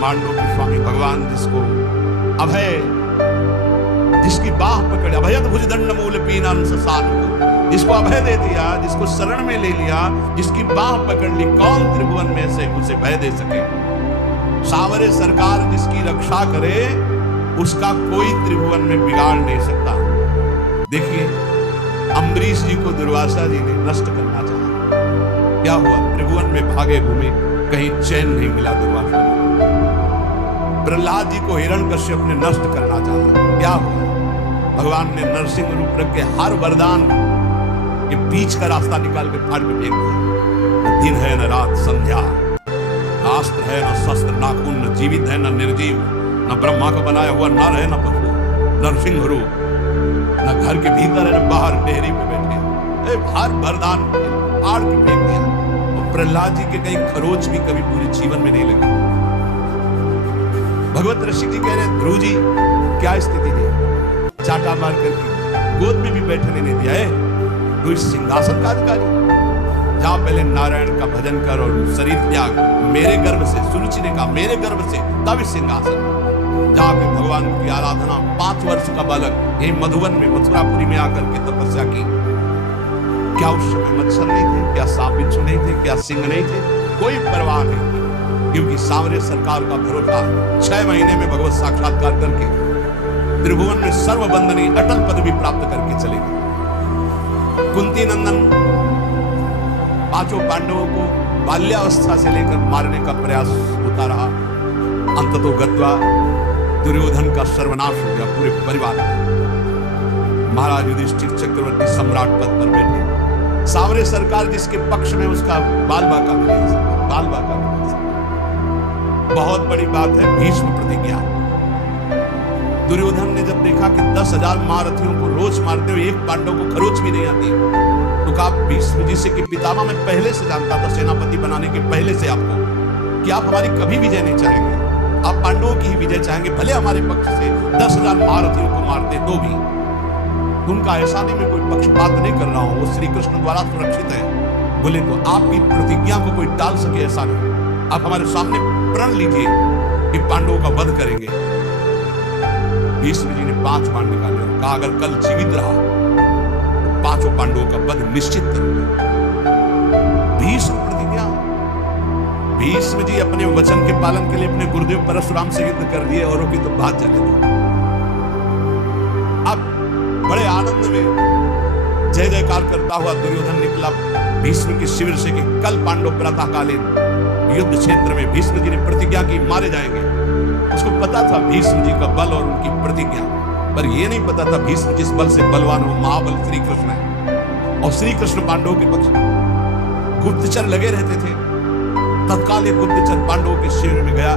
ब्रह्मांडों के स्वामी भगवान जिसको अभय, जिसकी बाह पकड़े, अभयत भुजदंड मूल पीनन ससान को, जिसको अभय दे दिया, जिसको शरण में ले लिया, जिसकी बाह पकड़ ली, कौन त्रिभुवन में से उसे भय दे सके। सावरे सरकार जिसकी रक्षा करे, उसका कोई त्रिभुवन में बिगाड़ नहीं सकता। देखिए अम्बरीश जी को दुर्वासा जी ने नष्ट करना चाहा, क्या हुआ? त्रिभुवन में भागे घूमे, कहीं चैन नहीं मिला दुर्वासा जी। प्रहलाद जी को हिरण्यकश्यप ने नष्ट करना चाहा, क्या हुआ? भगवान ने नरसिंह रूप रख के हर वरदान के बीच का रास्ता निकाल के फाड़ के फेंक दिया। न दिन है न रात संध्या, न अस्त्र है न शस्त्र, न खून, न जीवित है न निर्जीव, न ब्रह्मा का बनाया हुआ नर है न पशु, नरसिंह रूप, न घर के भीतर है न बाहर डेहरी पे बैठे, हर वरदान फाड़ के फेंक दिया। और प्रहलाद जी के कहीं खरोच भी कभी पूरे जीवन में नहीं लगी। भगवत ऋषि जी कह रहे ध्रुव जी क्या स्थिति थी, चाटा मार करके गोद में भी बैठने नहीं दिया है, तू इस सिंहासन का अधिकारी, जहां पहले नारायण का भजन कर और शरीर त्याग, मेरे गर्भ से, सुरुचि ने कहा मेरे गर्भ से, तब इस सिंहासन जाके भगवान की आराधना। 5 वर्ष का बालक यही मधुवन में, मथुरापुरी में आकर के तपस्या की। क्या उस समय मच्छर नहीं थे, क्या सांप बिच्छू नहीं थे, क्या सिंह नहीं थे, कोई परवाह नहीं थी, क्योंकि सांवरे सरकार का भरोसा 6 महीने में भगवत साक्षात्कार करके त्रिभुवन में सर्वबंधनी अटल पदवी प्राप्त करके चले गए। कुंती नंदन 5 पांडवों को बाल्यावस्था से लेकर मारने का प्रयास होता रहा, अंततो गत्वा दुर्योधन का सर्वनाश हो गया पूरे परिवार में। महाराज युधिष्ठिर चक्रवर्ती सम्राट पद पर बैठे, सावरे सरकार जिसके पक्ष में, उसका बाल बाका मिले, बाल बाका मिले। बहुत बड़ी बात है भीष्म प्रतिज्ञा। दुर्योधन ने जब देखा कि 10,000 महारथियों को रोज मारते हुए एक पांडव को खरोच भी नहीं आती, तो कहा भीष्म जी से कि पितामह मैं पहले से जानता था, सेनापति बनाने के पहले से आपको, कि आप हमारी कभी विजय नहीं चाहेंगे, आप पांडवों की ही विजय चाहेंगे, भले हमारे पक्ष से 10,000 महारथियों को मारते तो भी। उनका ऐसा नहीं मैं कोई पक्षपात नहीं कर रहा हूं, वो श्री कृष्ण द्वारा सुरक्षित है। बोले तो आपकी प्रतिज्ञा को कोई टाल सके ऐसा नहीं, आप हमारे सामने प्रण लीजिए कि पांडवों का वध करेंगे। भीष्म जी ने 5 बाण निकाले और कहा अगर कल जीवित रहा तो 5 पांडवों का वध निश्चित करूंगा। भीष्म प्रतिज्ञा। भीष्म जी अपने वचन के पालन के लिए अपने गुरुदेव परशुराम से युद्ध कर दिए, औरों की तो बात चले दो। अब बड़े आनंद में जय जयकार करता हुआ दुर्योधन निकला भीष्म के शिविर से कि कल पांडव प्रातःकालीन युद्ध क्षेत्र में, भीष्म जी ने प्रतिज्ञा की मारे जाएंगे। उसको पता था भीष्म जी का बल और उनकी प्रतिज्ञा, पर यह नहीं पता था भीष्म जिस बल से बलवान हो महाबल श्री कृष्ण है, और श्री कृष्ण पांडवों के पक्ष में। गुप्तचर लगे रहते थे। तत्काल एक गुप्तचर पांडवों के शिविर में गया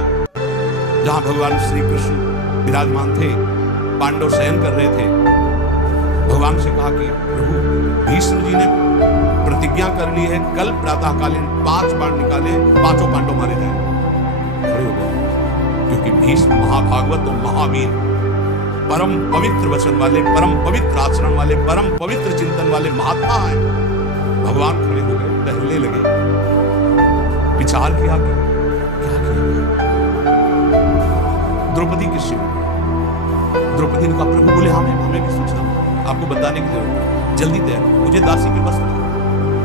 जहां भगवान श्री कृष्ण विराजमान थे, पांडव शयन कर रहे थे। भगवान से कहा कि प्रभु भीष्म जी ने प्रतिज्ञा कर ली है, कल प्रातःकालीन 5 बाण निकाले, 5 पांडव मारे जाए। खड़े हो गए, क्योंकि भीष्म महाभागवत और महावीर, परम पवित्र वचन वाले, परम पवित्र आचरण वाले, परम पवित्र चिंतन वाले महात्मा हैं। भगवान खड़े हो गए, टहलने लगे, विचार किया कि क्या किया। द्रौपदी के शिविर, द्रौपदी ने कहा प्रभु बोले हमें भी सूचना, आपको बताने की जरूरत है, जल्दी तैयार, मुझे दासी के वस्त्र,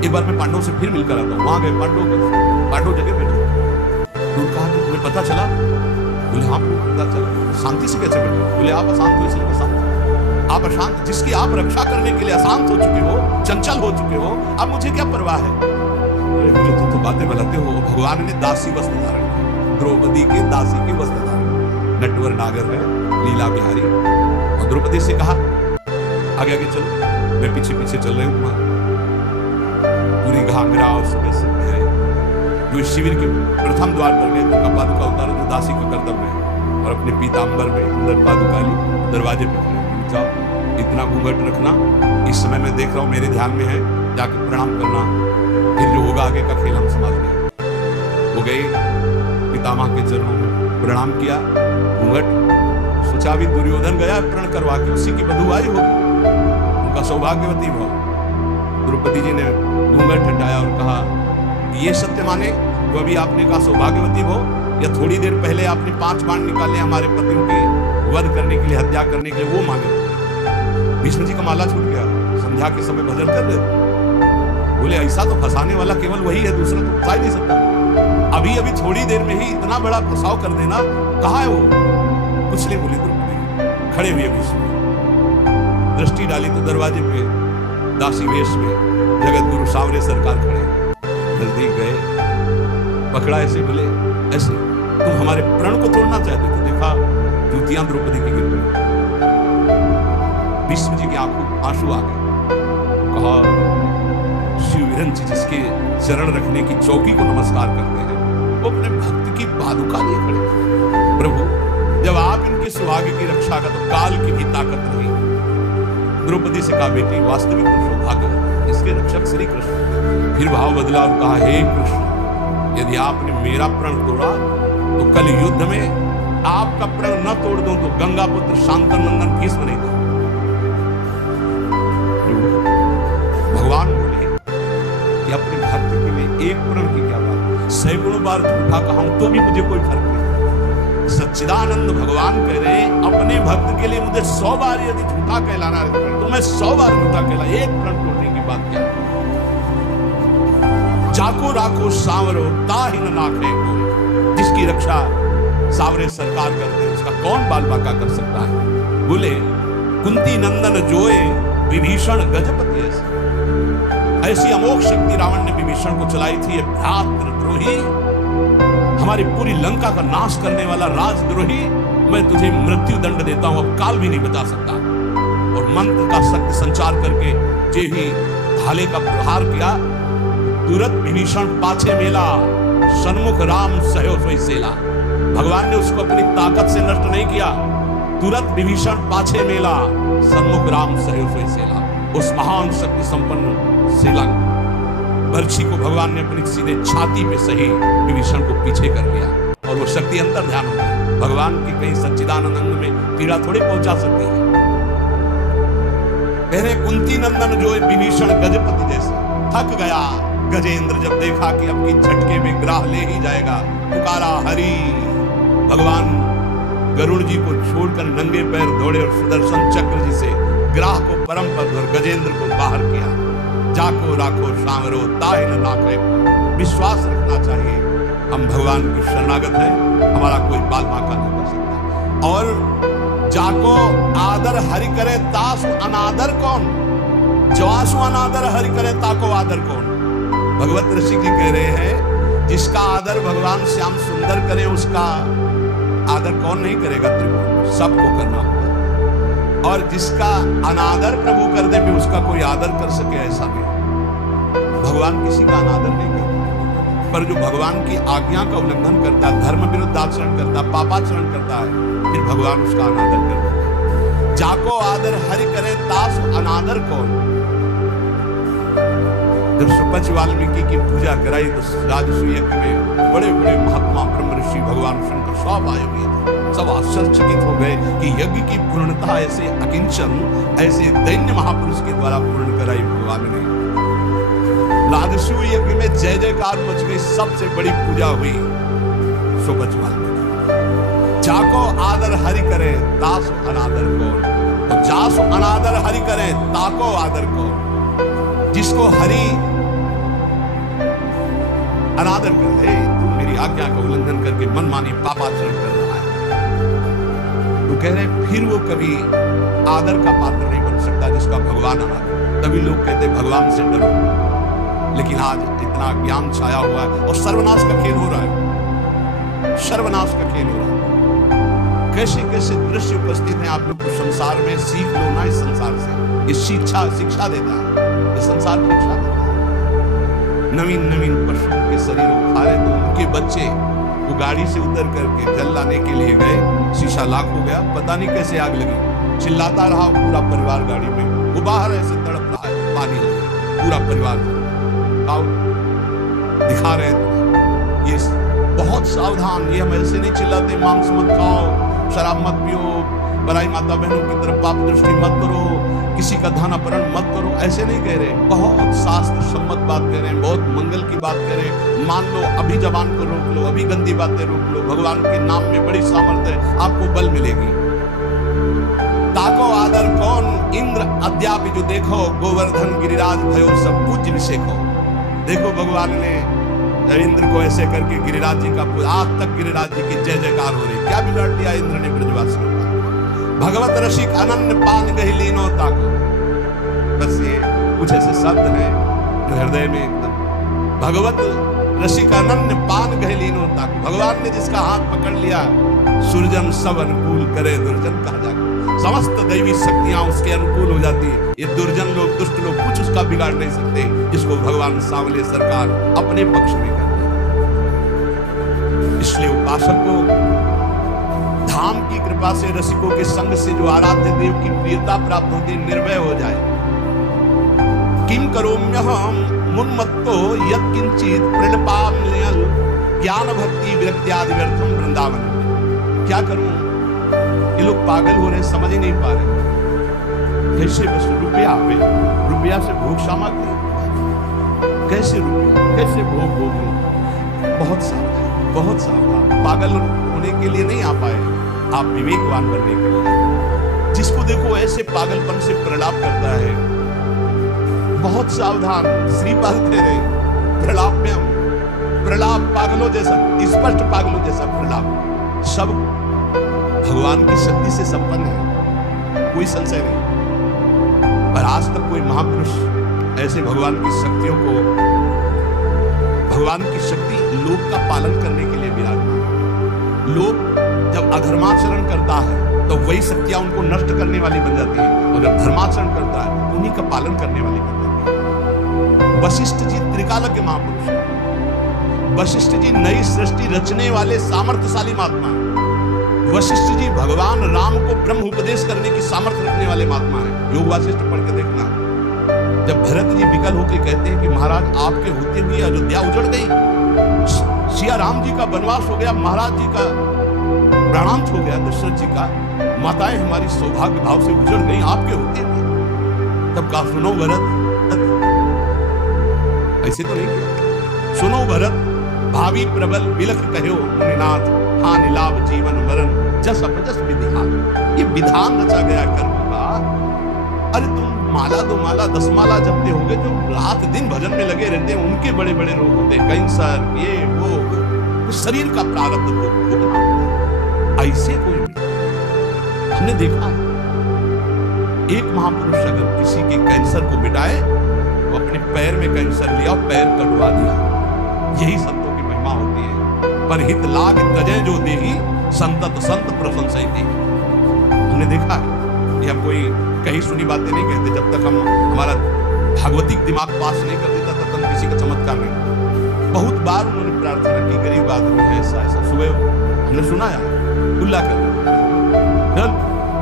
एक बार मैं पांडवों से फिर मिलकर आता हूं। वहां गए, पांडव जगह बैठे। तो कहा कि तुम्हें पता चला? बोले हाँ पता चला। शांति से कैसे बैठे? बोले आप अशांत हो इसलिए अशांत। आप अशांत, जिसकी आप रक्षा करने के लिए अशांत हो चुके हो, चंचल हो चुके हो, अब मुझे क्या परवाह है? बोले तुम तो बातें बनाते हो। भगवान ने दासी वस्त्र धारण किया, द्रौपदी के दासी के वस्त्र धारण, नटवर नागर है, लीला बिहारी। और द्रौपदी से कहा आगे आगे चलो, मैं पीछे पीछे चल रही हूँ तुम्हारा। पूरी घाघरा और सुबह से है जो शिविर के प्रथम द्वार पर गए, उनका पादुका उतारो जो दासी का कर्तव्य है, और अपने पीतांबर में अंदर पादुका ली, दरवाजे पे खड़े, जाओ इतना घूंघट रखना, इस समय मैं देख रहा हूँ मेरे ध्यान में है, जाके प्रणाम करना, फिर जो होगा आगे का खेल हम संभाल लेंगे। वो गए, पितामह के चरणों में प्रणाम किया, घूंघट सोचा भी दुर्योधन गया प्रण करवा के, उसी की बधू आई होगी, उनका सौभाग्यवती भाव। द्रौपदी जी ने घूंघट हटाया और कहा ये सत्य माने जो अभी आपने कहा सौभाग्यवती हो, या थोड़ी देर पहले आपने 5 बाण निकाले हमारे पतियों की वध करने के लिए, हत्या करने के लिए, वो मांगे। भीष्म जी का माला छूट गया, संध्या के समय भजन कर रहे। बोले ऐसा तो फंसाने वाला केवल वही है, दूसरा तो फंसा ही नहीं सकता। अभी अभी थोड़ी देर में ही इतना बड़ा फंसाव कर देना, कहाँ है वो? कुछ नहीं बोली द्रौपदी, खड़े हुए भीष्म। दृष्टि डाली तो दरवाजे पे दासी वेश में जगत गुरु सांवरे सरकार खड़े। नजदीक गए, पकड़ा, ऐसे बोले, ऐसे तुम हमारे प्रण को तोड़ना चाहते थे? देखा जूतियां द्रौपदी की गिर गई। भीष्म जी की आंखों आंसू आ गए। कहा शिववीरन जी जिसके चरण रखने की चौकी को नमस्कार करते हैं, वो अपने भक्त की पादुका लिए खड़े। प्रभु जब आप इनके सुहाग की रक्षा का, तो काल की भी ताकत नहीं। द्रौपदी से कहा बेटी वास्तविक सौभाग्य इसके रक्षक श्री कृष्ण। फिर भाव बदला और कहा हे कृष्ण, यदि आपने मेरा प्रण तोड़ा तो कल युद्ध में आपका प्रण न तोड़ दूं तो गंगा पुत्र शांतनंदन भीष्म नहीं दूं। भगवान बोले कि अपने भक्त के लिए एक प्रण की क्या बात, सैकड़ों बार झूठा कहा तो भी मुझे कोई फर्क नहीं। सच्चिदानंद भगवान कह रहे अपने भक्त के लिए मुझे 100 बार यदि झूठा कहलाना है तो मैं 100 बार झूठा कहला, एक प्रण तोड़ने की बात क्या है? जाको राखो सांवरो ताहि न नाखे कोई, जिसकी रक्षा सांवरे सरकार करते उसका कौन बाल बाका कर सकता है? बोले कुंती नंदन जोए विभीषण गजपति ऐसी अमोघ शक्ति रावण ने विभीषण को चलाई थी। भ्रातृद्रोही, हमारी पूरी लंका का नाश करने वाला राजद्रोही, मैं तुझे मृत्यु दंड देता हूं, अब काल भी नहीं बचा सकता। और मंत्र का शक्ति संचार करके जे ही भाले का प्रहार किया, तुरंत विभीषण पाछे मेला, सन्मुख राम सहयो सोई सेला। भगवान ने उसको अपनी ताकत से नष्ट नहीं किया, तुरंत विभीषण पाछे मेला, सन्मुख राम सहयो सोई सेला। उस महान शक्ति संपन्न सेला बर्छी को भगवान ने अपनी सीधे छाती पे सही विभीषण को पीछे कर लिया और वो शक्ति अंतर ध्यान हो गई। भगवान की कहीं सच्चिदानंद अंग में पीड़ा थोड़ी पहुंचा सकती है। पहले कुंती नंदन जो विभीषण गजपति जैसे थक गया गजेंद्र जब देखा कि अब की झटके में ग्राह ले ही जाएगा, पुकारा हरि। भगवान गरुड़ जी को छोड़कर नंगे पैर दौड़े और सुदर्शन चक्र जी से ग्राह को परम पद और गजेंद्र को बाहर किया। जाको राखो सांवरो ताहि न नाखे, विश्वास रखना चाहिए हम भगवान की शरणागत हैं, हमारा कोई बाल बांका नहीं कर सकता। और जाको आदर हरि करे तासु अनादर कौन, जवासु अनादर हरि करे ताको आदर कौन। भगवत ऋषि जी कह रहे हैं जिसका आदर भगवान श्याम सुंदर करे उसका आदर कौन नहीं करेगा? त्रिभुवन सबको करना होगा। और जिसका अनादर प्रभु कर दे भी उसका कोई आदर कर सके ऐसा नहीं। भगवान किसी का अनादर नहीं करता, पर जो भगवान की आज्ञा का उल्लंघन करता है, धर्म विरुद्ध आचरण करता है, पापाचरण करता है, फिर भगवान उसका अनादर करता है। जाको आदर हरि करे तासु अनादर कौन। जब सुपच वाल्मीकि की पूजा कराई तो राजसूय यज्ञ में बड़े बड़े महात्मा ब्रह्म ऋषि भगवान शंकर सब आए हुए थे। सब आश्चर्यचकित हो गए कि यज्ञ की पूर्णता ऐसे अकिंचन, ऐसे दैन्य महापुरुष के द्वारा पूर्ण कराई भगवान ने। राजसूय यज्ञ में जय जयकार मच गई, सबसे बड़ी पूजा हुई सुपच वाल्मीकि। जाको आदर हरि करे तासु अनादर कौन, और जासु अनादर हरि करे ताको आदर कौन। जिसको हरि अनादर कर दे, तू मेरी आज्ञा का उल्लंघन करके मनमानी पापाचरण कर रहा है, तो कह रहे फिर वो कभी आदर का पात्र नहीं बन सकता जिसका भगवान अनादर। तभी लोग कहते भगवान से डरो, लेकिन आज इतना ज्ञान छाया हुआ है और सर्वनाश का खेल हो रहा है, सर्वनाश का खेल हो रहा है। कैसे कैसे दृश्य उपस्थित हैं आप लोग को संसार में, सीख लो ना इस संसार से। ये शिक्षा देता है, ये संसार शिक्षा देता है। नवीन नवीन पशुओं के शरीर खा रहे तो उनके बच्चे वो गाड़ी से उतर करके जल लाने के लिए गए, शीशा लाख हो गया, पता नहीं कैसे आग लगी, चिल्लाता रहा पूरा परिवार गाड़ी में, वो बाहर ऐसे तड़प रहा है पानी में, पूरा परिवार आओ दिखा रहे थे। ये बहुत सावधान, ये हम ऐसे नहीं चिल्लाते मांस मत खाओ, शराब मत पियो, बड़ाई माता बहनों की तरफ पाप दृष्टि मत करो, किसी का धन अपहरण मत करो, ऐसे नहीं कह रहे, बहुत शास्त्र सम्मत बात कह रहे हैं, बहुत मंगल की बात कह रहे हैं। मान लो अभी जबान को रोक लो, अभी गंदी बातें रोक लो, भगवान के नाम में बड़ी सामर्थ्य है, आपको बल मिलेगी। ताको आदर कौन इंद्र अद्यापि जो देखो, गोवर्धन गिरिराज भयो सब पूज्य विषेको। देखो भगवान ने इंद्र को ऐसे करके गिरिराज जी का, आज तक गिरिराज जी की जय जयकार हो रही। क्या बिगाड़ लिया इंद्र ने ब्रजवासियों का? भगवत रसिक अनन्य पान गही लीनो ताको। बस ये कुछ ऐसे शब्द हैं जो हृदय में एकदम, भगवत रसिक अनन्य पान गही लीनो ताको। भगवान ने जिसका हाथ पकड़ लिया, सुरजन सब अनुकूल करे दुर्जन कहा जाकर। समस्त दैवी शक्तियां उसके अनुकूल हो जाती है। ये दुर्जन लोग, दुष्ट लोग कुछ उसका बिगाड़ नहीं सकते, जिसको भगवान सांवले सरकार अपने पक्ष में करते हैं। इसलिए उपासक को धाम की कृपा से, रसिकों के संग से जो आराध्य देव की प्रियता प्राप्त होती है, निर्भय हो जाए। किम करोम्यहम मुन्मत्तो यत् किंचित प्रणपाम्यल ज्ञान भक्ति विरक्त्यादि व्यर्थम वृंदावन। क्या करूं, ये लोग पागल हो रहे, समझ ही नहीं पा रहे। कैसे बस रुपया से भोग सामग्री, कैसे रुपया, कैसे भोग भोगूं? बहुत सावधान, बहुत सावधान। पागल होने के लिए नहीं आ पाए आप, विवेकवान बनने के लिए। जिसको देखो ऐसे पागलपन से प्रलाप करता है, बहुत सावधान। श्रीपाद कह रहे प्रलाप्यम, प्रलाप पागलों जैसा, स्पष्ट पागलों जैसा प्रलाप। सब भगवान की शक्ति से संपन्न है, कोई संशय नहीं। पर आज तक कोई महापुरुष ऐसे भगवान की शक्तियों को, भगवान की शक्ति लोक का पालन करने के लिए विराजमान। लोग जब अधर्माचरण करता है तो वही शक्तियां उनको नष्ट करने वाली बन जाती है, और जब धर्माचरण करता है उन्हीं का पालन करने वाली बन जाती है। वशिष्ठ जी त्रिकाल के महापुरुष, वशिष्ठ जी नई सृष्टि रचने वाले सामर्थ्यशाली महात्मा है। वशिष्ठ जी भगवान राम को ब्रह्म उपदेश करने की सामर्थ्य रखने वाले महात्मा है। योग वासिष्ठ पढ़ के देखना। जब भरत जी विकल होकर कहते हैं कि महाराज आपके होते हुए अयोध्या उजड़ गई, सिया राम जी का वनवास हो गया, महाराज जी का प्राणांत हो गया, दशरथ जी का, माताएं हमारी सौभाग्य भाव से उजड़ गई आपके होते हुए। तब कहा सुनो भरत, ऐसे तो नहीं किया, सुनो भरत भावी प्रबल बिलख कहो मुनिनाथ, हानि लाभ जीवन मरण जस अपजस विधिहान। ये विधान रचा गया कर्म का। अरे तुम माला दो माला 10 माला जपते होगे, जो रात दिन भजन में लगे रहते हैं, उनके बड़े बड़े रोग होते हैं, कैंसर, ये वो, तो शरीर का प्रारब्ध भोगना होता है। ऐसे कोई भी हमने देखा है, एक महापुरुष अगर किसी के कैंसर को मिटाए, वो अपने पैर में कैंसर लिया और पैर कटवा दिया। यही संतों की महिमा होती है। पर हित लाग तजय जो देही, संतत संत प्रशंसई दी। हमने देखा है, ये हम कोई कहीं सुनी बातें नहीं कहते। जब तक हम हमारा भागवतिक दिमाग पास नहीं कर देता, तब तक किसी का चमत्कार नहीं। बहुत बार उन्होंने प्रार्थना की, गरीब आदमी है, ऐसा ऐसा। सुबह हमने सुना है, उल्ला कर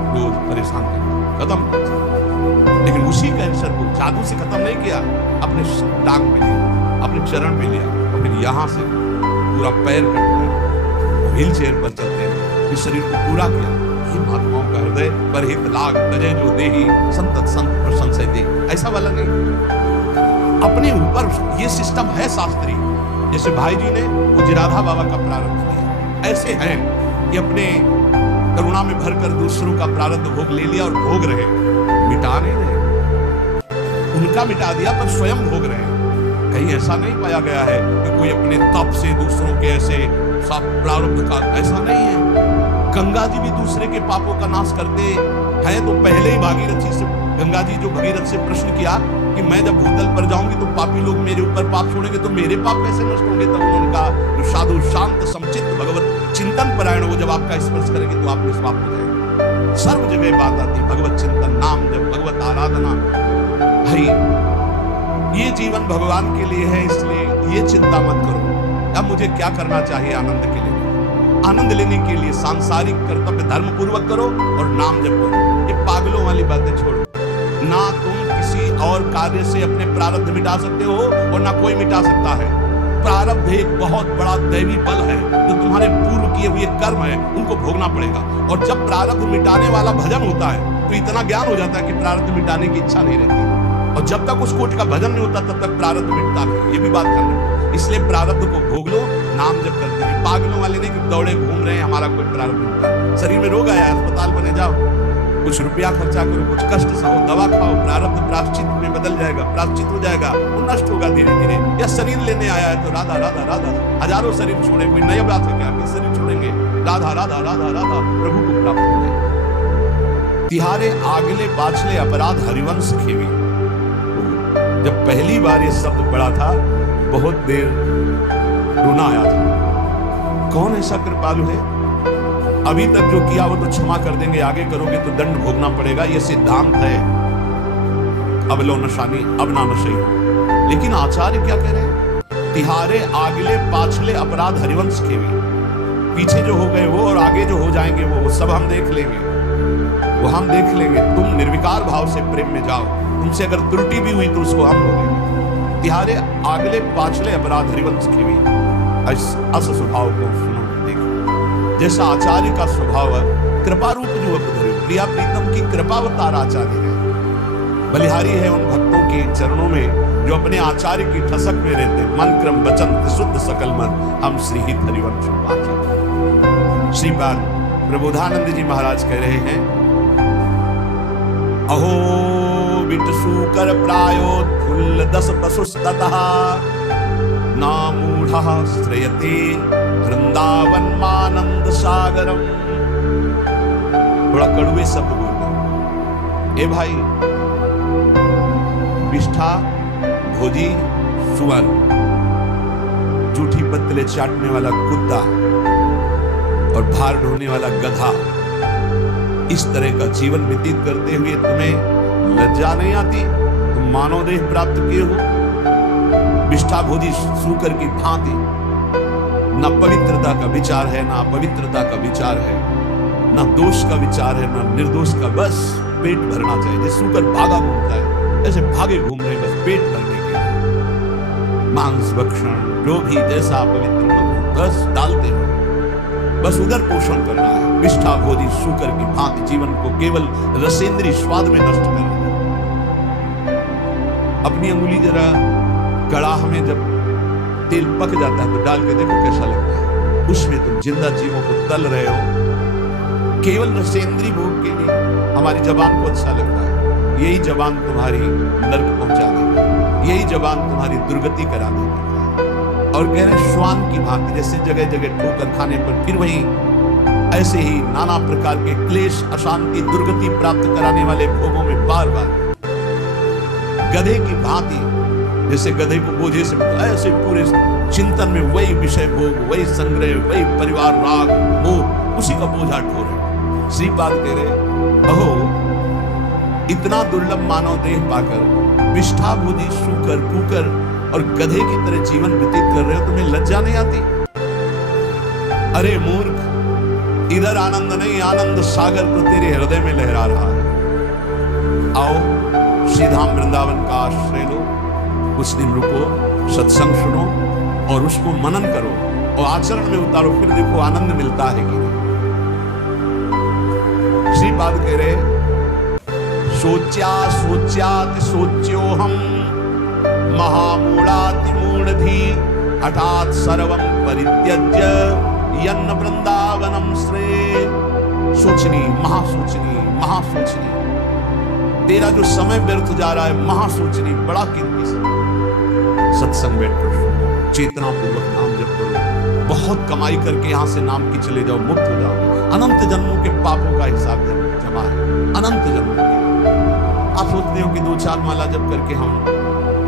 रोज परेशान कर खत्म। लेकिन उसी कैंसर को जादू से खत्म नहीं किया, अपने टांग पे लिया, अपने चरण पे लिया, और फिर यहां से पूरा पैर कटवाया, व्हील चेयर पर चलते हैं, इस शरीर को पूरा किया। ये महात्माओं का हृदय पर हित लाग तजय जो देही, संतत संत प्रशंसई दी। ऐसा वाला नहीं, अपने ऊपर ये सिस्टम है शास्त्रीय। जैसे भाई जी ने पूज्य राधा बाबा का प्रारब्ध किया, ऐसे हैं कि अपने करुणा में भरकर दूसरों का प्रारब्ध भोग ले लिया और भोग रहे, मिटा नहीं रहे। उनका मिटा दिया पर स्वयं भोग रहे हैं। कहीं ऐसा नहीं पाया गया है कि कोई अपने तप से दूसरों के ऐसे सब प्रारब्ध का, ऐसा नहीं है। गंगा जी भी दूसरे के पापों का नाश करते हैं, तो पहले ही भागीरथी से, गंगा जी जो भगीरथ से प्रश्न किया कि मैं जब भूतल पर जाऊंगी तो पापी लोग मेरे ऊपर पाप छोड़ेंगे, तो मेरे पाप कैसे नष्ट होंगे? तब उन्होंने कहा, जो साधु शांत समचित्त भगवत चिंतन परायण हो, जब आपका स्पर्श करेंगे तो आप निष्पाप हो जाएंगे। सर्व जगह बात आती, भगवत चिंतन, नाम जब, भगवत आराधना। भाई ये जीवन भगवान के लिए है, इसलिए ये चिंता मत करो अब मुझे क्या करना चाहिए आनंद के लिए। आनंद लेने के लिए सांसारिक कर्तव्य धर्म पूर्वक करो और नाम जप करो। ये पागलों वाली बातें छोड़ो। ना तुम किसी और कार्य से अपने प्रारब्ध मिटा सकते हो और ना कोई मिटा सकता है, प्रारब्ध एक बहुत बड़ा दैवी बल है, जो तुम्हारे पूर्व किए हुए कर्म है उनको भोगना पड़ेगा। और जब प्रारब्ध मिटाने वाला भजन होता है तो इतना ज्ञान हो जाता है कि प्रारब्ध मिटाने की इच्छा नहीं रहती, और जब तक उस कोट का भजन नहीं होता तब तक प्रारब्ध मिटता नहीं। ये भी बात ध्यान रखो। इसलिए प्रारब्ध को भोग लो, नाम जप करते हैं। पागलों वाले नहीं कि दौड़े घूम रहे हैं हमारा कोई प्रारब्ध मिटता है। शरीर में रोग आया, अस्पताल बने जाओ, कुछ रुपया खर्चा करो, कुछ कष्ट सहो, दवा खाओ, प्रारब्ध प्रायश्चित में बदल जाएगा, प्रायश्चित हो जाएगा, वो नष्ट होगा धीरे धीरे। या शरीर लेने आया है तो राधा राधा राधा, हजारों शरीर छोड़े, कोई नया बात है क्या कि शरीर छोड़ेंगे? राधा राधा राधा राधा, प्रभु को प्राप्त होंगे। तिहारे आगले बाछले अपराध हरिवंश खेवी। जब पहली बार ये शब्द पढ़ा था बहुत देर रोना आया था। कौन ऐसा कृपालु है? अभी तक जो किया वो तो क्षमा कर देंगे, आगे करोगे तो दंड भोगना पड़ेगा, ये सिद्धांत है। अब लो नशानी, अब ना नशे हो। लेकिन आचार्य क्या कह रहे हैं? तिहारे आगले पाछले अपराध हरिवंश खेवी। पीछे जो हो गए वो और आगे जो हो जाएंगे वो सब हम देख लेंगे, वो हम देख लेंगे। तुम निर्विकार भाव से प्रेम में जाओ, तुमसे अगर त्रुटि भी हुई तो उसको हम भोगेंगे। तिहारे आगले पाछले अपराध हरिवंश खेवी। अस स्वभाव को सुनो, देखो जैसा आचार्य का स्वभाव है, कृपा रूप जो प्रिया प्रीतम की कृपावतार आचार्य है। बलिहारी है उन भक्तों के चरणों में जो अपने आचार्य की ठसक में रहते हैं। मन क्रम वचन शुद्ध सकल मन, हम श्री हित हरिवंश आचार्य। श्रीपाद प्रबोधानंद जी महाराज कह रहे हैं, अहो विटसूकर प्रायोत्फुल्ल दस पशुस्ततः नामूढ़ः श्रयते वृंदावन मानंद सागरम। बड़ा कड़वे शब्द बोलते। ए भाई, विष्ठा भोजी सुअर, जूठी पत्तले चाटने वाला कुत्ता और भार ढोने वाला गधा, इस तरह का जीवन व्यतीत करते हुए तुम्हें लज्जा नहीं आती? तुम मानव देह प्राप्त किए हो, विष्ठा भोजी सूकर की भांति। न पवित्रता का विचार है, न अपवित्रता का विचार है, न दोष का विचार है, न निर्दोष का। बस पेट भरना चाहिए। जैसे सूकर भागा घूमता है, ऐसे भागे घूम रहे बस पेट भरने के। मांस भक्षण जो भी जैसा अपवित्र लोग बस डालते हो, बस उधर पोषण करना है। विष्ठा भोजी सूकर की भांति जीवन को केवल रसेंद्रीय स्वाद में नष्ट कर रहे। अपनी अंगुली जरा कड़ाह में जब तेल पक जाता है तो डाल के देखो कैसा लगता है। उसमें तुम जिंदा जीवों को तल रहे हो केवल रसेंद्रीय भोग के लिए। हमारी जबान को अच्छा लगता है, यही जबान तुम्हारी नर्क पहुंचा देगी, यही जबान तुम्हारी दुर्गति करा देगी। और कह रहे श्वान की भांति, जैसे जगह जगह ठोकर खाने पर फिर वही ऐसे ही नाना प्रकार के क्लेश, अशांति, दुर्गति प्राप्त कराने वाले भोगों में बार बार गधे की भांति, जैसे गधे को बोझे से ऐसे पूरे चिंतन में वही विषय भोग, वही संग्रह, वही परिवार राग मोह, उसी का बोझा ढो रहे। श्रीपाद कह रहे, अहो इतना दुर्लभ मानव देह पाकर विष्ठा भोजी सूकर कुकर और गधे की तरह जीवन व्यतीत कर रहे हो, तुम्हें लज्जा नहीं आती? अरे मूर्ख, इधर आनंद नहीं, आनंद सागर तो तेरे हृदय में लहरा रहा है। आओ श्रीधाम वृंदावन का आश्रय लो, कुछ दिन रुको, सत्संग सुनो और उसको मनन करो और आचरण में उतारो, फिर देखो आनंद मिलता है कि नहीं। श्रीपाद कह रहे, सोच्या सोच्याति सोच्यो हम महामूढ़ाति मूढ़धी हठात सर्वं परित्यज्य यन्न वृंदावनम श्रेय। सोचनी, महासोचनी, महासोचनी, तेरा जो समय व्यर्थ जा रहा है, महासोचनी, बड़ा कीमती समय। सत्संग बैठकर सुनो, चेतना पूर्वक नाम जप करो, बहुत कमाई करके यहां से नाम की चले जाओ, मुक्त हो जाओ। अनंत जन्मों के पापों का हिसाब जमा है, अनंत जन्मों के। आप सोचते हो कि 2-4 माला जप करके हम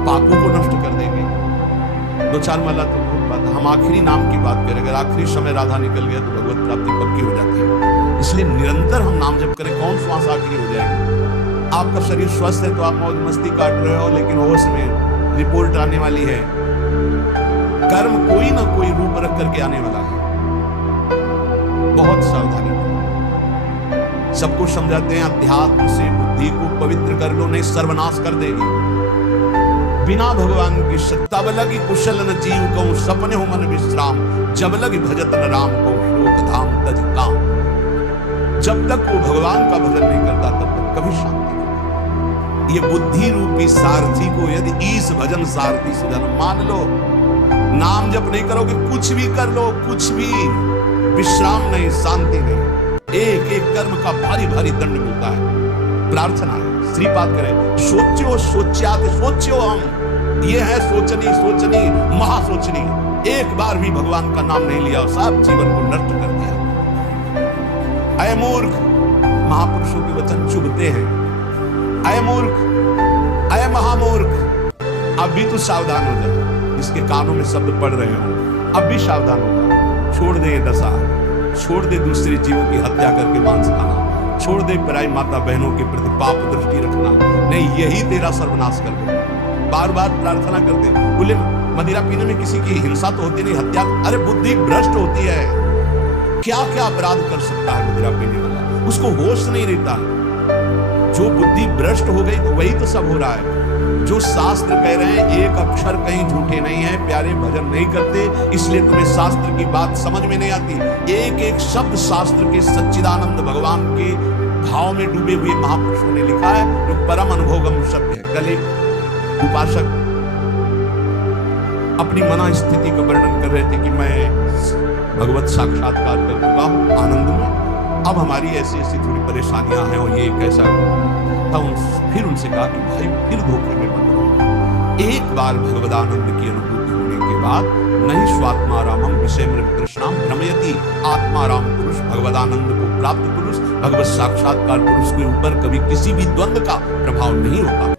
पापों को नष्ट कर देंगे। 2-4 माला तो बहुत बात, हम आखिरी नाम की बात करें। अगर आखिरी समय राधा निकल गया तो भगवत प्राप्ति पक्की हो जाती है। इसलिए निरंतर हम नाम जप करें, कौन श्वास आखिरी हो जाएगी। आपका शरीर स्वस्थ है तो आप मौज मस्ती काट रहे हो, लेकिन होश में रिपोर्ट आने वाली है। कर्म कोई ना कोई रूप रख करके आने वाला है, बहुत सावधानी। सबको समझाते हैं अध्यात्म से बुद्धि को पवित्र कर लो, नहीं सर्वनाश कर देगी। बिना भगवान की तब लगी कुशल न जीव कहूं सपने हो मन विश्राम, जब लगी भजत न राम को शोक धाम तज काम। जब तक वो भगवान का भजन नहीं करता तब तक कभी शांति नहीं। ये बुद्धि रूपी सारथी को यदि ईस भजन सारथी सुजन मान लो, नाम जप नहीं करोगे कुछ भी कर लो, कुछ भी विश्राम नहीं, शांति नहीं, एक एक कर्म का भारी भारी दंड मिलता है। प्रार्थना है, श्रीपाद करें, सोचो सोच्यात सोचो हम, ये है सोचनी सोचनी महासोचनी। एक बार भी भगवान का नाम नहीं लिया और सब जीवन को नष्ट कर दिया। अय मूर्ख, महापुरुषों के वचन चुभते हैं। अय मूर्ख, अय महामूर्ख, अब भी तू सावधान हो जा। जिसके कानों में शब्द पड़ रहे हो अब भी सावधान हो जा। छोड़ दे ये दशा, छोड़ दे दूसरे जीवों की हत्या करके मांस खाना, छोड़ दे पराई माता बहनों के प्रति पाप दृष्टि रखना, नहीं यही तेरा सर्वनाश कर दे। बार बार प्रार्थना करते बोले मदिरा पीने में किसी की हिंसा तो होती नहीं, हत्या, अरे बुद्धि भ्रष्ट होती है। क्या क्या अपराध कर सकता है मदिरा पीने वाला, उसको होश नहीं रहता। जो बुद्धि भ्रष्ट हो गई तो वही तो सब हो रहा है। जो शास्त्र कह रहे हैं एक अक्षर कहीं झूठे नहीं है, प्यारे भजन नहीं करते, इसलिए तुम्हें शास्त्र की बात समझ में नहीं आती। एक एक शब्द शास्त्र के सच्चिदानंद भगवान के भाव में डूबे हुए महापुरुषों ने लिखा है, जो परम अनुभवगम सत्य है। कल एक उपासक अपनी मना स्थिति का वर्णन कर रहे थे कि मैं भगवत साक्षात्कार कर चुका हूं आनंद में, अब हमारी ऐसी ऐसी थोड़ी परेशानियां हैं और ये कैसा। तब फिर उनसे कहा कि भाई फिर धोखे में मत रहो। एक बार भगवदानंद की अनुभूति होने के बाद नहीं स्वात्मारामम विषय मृग तृष्णाम भ्रमयति, आत्माराम पुरुष भगवदानंद को प्राप्त पुरुष भगवत साक्षात्कार पुरुष के ऊपर कभी किसी भी द्वंद्व का प्रभाव नहीं होता।